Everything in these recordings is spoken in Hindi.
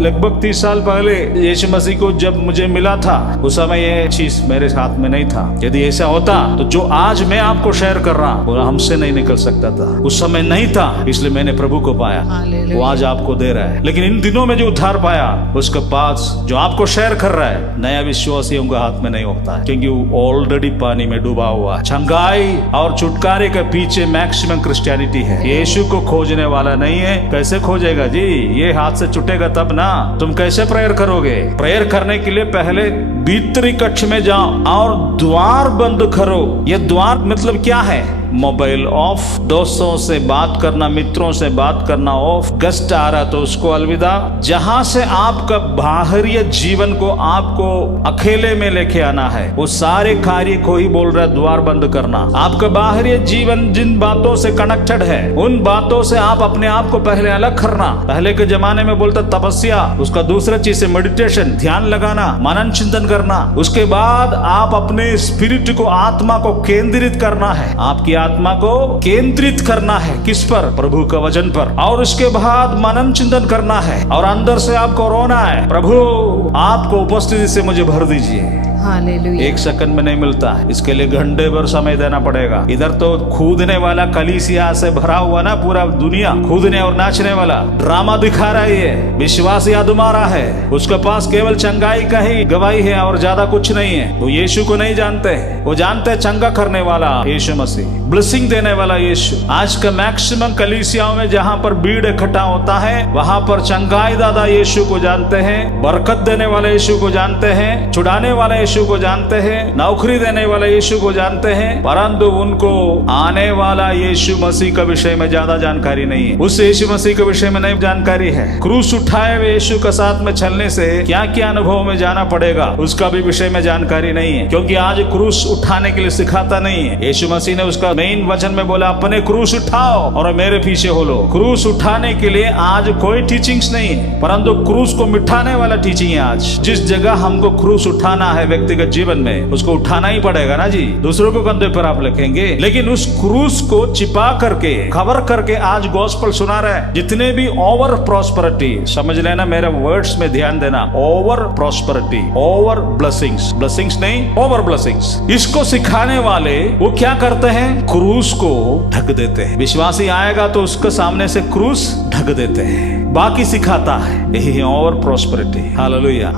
लगभग 30 साल पहले यीशु मसीह को जब मुझे मिला था, उस समय ये चीज मेरे हाथ में नहीं था। यदि ऐसा होता तो जो आज मैं आपको शेयर कर रहा हूँ वो हमसे नहीं निकल सकता था। उस समय नहीं था, इसलिए मैंने प्रभु को पाया, वो आज आपको दे रहा है। लेकिन इन दिनों में जो उद्धार पाया, उसके पास जो आपको शेयर कर रहा है, नया विश्वासियों के हाथ में नहीं होता है, क्योंकि वो ऑलरेडी पानी में डूबा हुआ है। चंगाई और छुटकारे के पीछे मैक्सिमम क्रिश्चियनिटी है। यीशु को खोजने वाला नहीं है। कैसे खोजेगा जी? ये हाथ से छुटेगा तब ना। तुम कैसे प्रेयर करोगे? प्रेयर करने के लिए पहले भीतरी कक्ष में जाओ और द्वार बंद करो। ये द्वार मतलब क्या है? मोबाइल ऑफ, दोस्तों से बात करना, मित्रों से बात करना ऑफ, गेस्ट आ रहा तो उसको अलविदा। जहां से आपका बाहरी जीवन को आपको अकेले में लेके आना है, वो सारे कार्य को ही बोल रहा है द्वार बंद करना। आपका बाहरी जीवन जिन बातों से कनेक्टेड है, उन बातों से आप अपने आप को पहले अलग करना। पहले के जमाने में बोलता तपस्या, उसका दूसरा चीज से मेडिटेशन, ध्यान लगाना, मनन चिंतन करना। उसके बाद आप अपने स्पिरिट को, आत्मा को केंद्रित करना है। आपकी आत्मा को केंद्रित करना है किस पर? प्रभु का वचन पर। और उसके बाद मनन चिंतन करना है और अंदर से आपको रोना है, प्रभु आपको उपस्थिति से मुझे भर दीजिए। हालेलुया। 1 सेकंड में नहीं मिलता है, इसके लिए घंटे भर समय देना पड़ेगा। इधर तो कूदने वाला कलीसिया से भरा हुआ ना, पूरा दुनिया कूदने और नाचने वाला ड्रामा दिखा रहा है। विश्वासी अधुमारा है, उसके पास केवल चंगाई का ही गवाही है और ज्यादा कुछ नहीं है। वो यीशु को नहीं जानते, वो जानते चंगा करने वाला यीशु मसीह, ब्लेसिंग देने वाला यीशु। आज का मैक्सिमम कलीसियाओं में जहाँ पर भीड़ इकट्ठा होता है, वहां पर चंगाई दादा यीशु को जानते हैं, बरकत देने वाले यीशु को जानते हैं, छुड़ाने वाले यीशु को जानते हैं, नौकरी देने वाला यीशु को जानते हैं, परंतु उनको आने वाला यीशु मसीह के विषय में ज्यादा जानकारी नहीं है। उस यीशु मसीह के विषय में नहीं जानकारी है। क्रूस उठाए हुए यीशु के साथ में चलने से क्या क्या अनुभव में जाना पड़ेगा, उसका भी विषय में जानकारी नहीं है, क्योंकि आज क्रूस उठाने के लिए सिखाता नहीं है। यीशु मसीह ने उसका मेन वचन में बोला, अपने क्रूस उठाओ और मेरे पीछे हो लो। क्रूस उठाने के लिए आज कोई टीचिंग्स नहीं है, परंतु क्रूस को मिटाने वाला टीचिंग है। आज जिस जगह हमको क्रूस उठाना है व्यक्तिगत जीवन में, उसको उठाना ही पड़ेगा ना जी। दूसरों को कंधे पर आप रखेंगे, लेकिन उस क्रूस को छिपा करके, कवर करके आज गॉस्पेल सुना रहा है। जितने भी ओवर प्रॉस्पेरिटी, समझ लेना, मेरे वर्ड्स में ध्यान देना, over prosperity, over blessings, blessings नहीं, ओवर ब्लेसिंग्स, इसको सिखाने वाले वो क्या करते हैं? क्रूस को ढक देते हैं। विश्वासी आएगा तो उसके सामने से क्रूस ढक देते हैं, बाकी सिखाता है। यही है over prosperity. Hallelujah,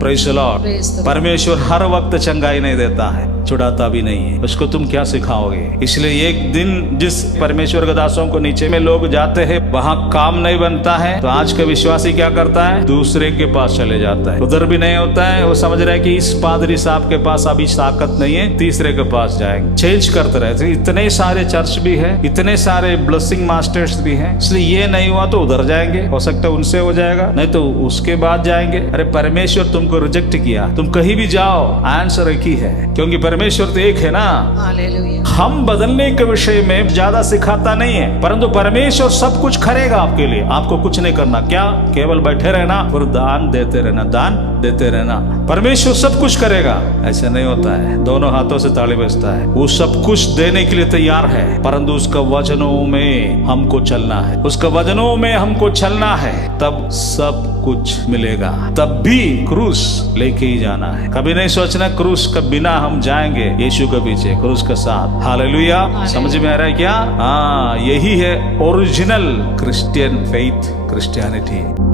praise the Lord. परमेश्वर हर वक्त चंगाई नहीं देता है, छुड़ाता भी नहीं है। उसको तुम क्या सिखाओगे? इसलिए एक दिन जिस परमेश्वर के दासों को नीचे में लोग जाते हैं, वहां काम नहीं बनता है, तो आज का विश्वासी क्या करता है? दूसरे के पास चले जाता है। उधर भी नहीं होता है, वो समझ रहा है कि इस पादरी साहब के पास अभी ताकत नहीं है, तीसरे के पास जाएंगे। चेंज करते रहते। इतने सारे चर्च भी है, इतने सारे ब्लेसिंग मास्टर्स भी हैं, इसलिए ये नहीं हुआ तो उधर जाएंगे, हो सकता है उनसे हो जाएगा, नहीं तो उसके बाद जाएंगे। अरे परमेश्वर तुमको रिजेक्ट किया, तुम कहीं भी जाओ, आंसर एक ही है, क्योंकि परमेश्वर तो एक है ना। हालेलुया। हम बदलने के विषय में ज्यादा सिखाता नहीं है, परंतु परमेश्वर सब कुछ करेगा आपके लिए। आपको कुछ नहीं करना, क्या? केवल बैठे रहना और दान देते रहना, दान देते रहना। परमेश्वर सब कुछ करेगा, ऐसा नहीं होता है। दोनों हाथों से ताली बजता है, वो सब कुछ देने के लिए तैयार है, परंतु उसका वचनों में हमको चलना है, उसका वचनों में हमको चलना है, तब सब कुछ मिलेगा। तब भी क्रूस लेके ही जाना है। कभी नहीं सोचना क्रूस के बिना हम जाएंगे यीशु के पीछे, क्रूस के साथ। हालेलुया। समझ में आ रहा है क्या? हाँ, यही है ओरिजिनल क्रिश्चियन फेथ, क्रिश्चियनिटी।